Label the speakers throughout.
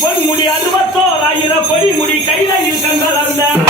Speaker 1: பொடி முடி அறுபத்தோர் ஆயிரம் பொடி முடி கையில் கண்டலர்ந்த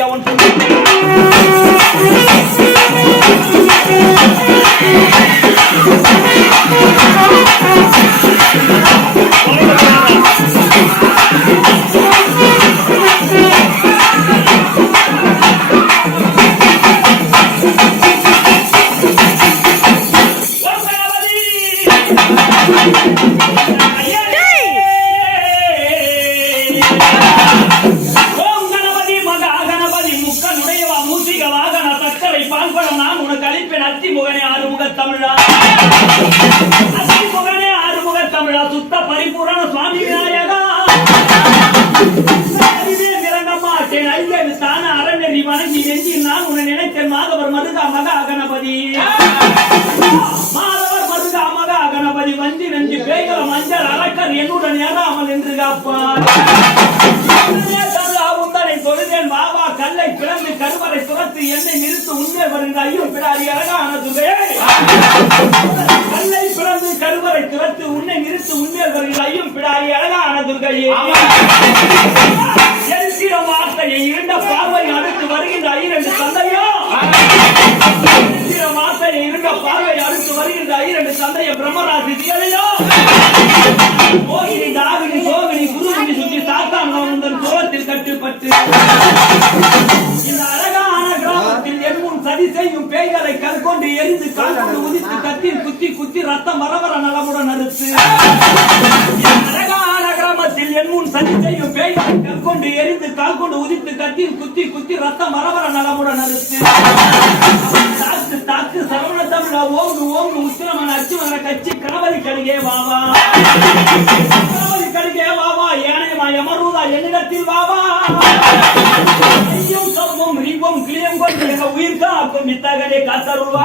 Speaker 1: అయ్యా ఉంటుంది Thank you. நான் உனக்கு அளிப்பேன் அத்திமுகனே ஆறுமுக தமிழா. அத்திமுகனே ஆறுமுக தமிழா. சுத்த பரிபூரண சுவாமி விநாயகா. அறிவே நிறங்க மாட்டேன். ஐயன் தான அறநெறி வணங்கி நெஞ்சில் நான் உன்னை நினைத்தேன். மாதவர் மருகா மகா கணபதி. மாதவர் மருகா மகா கணபதி. வஞ்சி நெஞ்சு பேய்கள மஞ்சள் அரக்கர் என்னுடன் ஏறாமல் என்று காப்பார் உண்டே வருகிற ஐயோ பிடாரி அழகான துவே கல்லை பிளந்து கருவறை துரத்து உன்னை நிறுத்து உண்டே வருகிற ஐயோ பிடாரி அழகான துர்கையே எரிசிற வார்த்தையை இருண்ட பார்வை அடுத்து வருகின்ற செய்யும் பேய்களை கற்கொண்டு எரிந்து கால்கொண்டு உதித்து கத்தில் குத்தி குத்தி ரத்தம் வரவர நலமுடன் அறுத்து. கிராமத்தில் என் முன் சதி செய்யும் பேய்களை கற்கொண்டு எரிந்து கால்கொண்டு உதித்து கத்தில் குத்தி குத்தி ரத்தம் வரவர நலமுடன் அறுத்து. தாக்கு தாக்கு சரவண தமிழ ஓங்கு ஓங்கு உத்திரமன் அச்சுமன கட்சி கணவதி கடுகே வாவா கணவதி கடுகே வாவா ஏனையமா யமரூதா என்னிடத்தில் வாவா ಮಿತ್ತಾಗಲೇ ಕಾಸರುಲ್ವಾ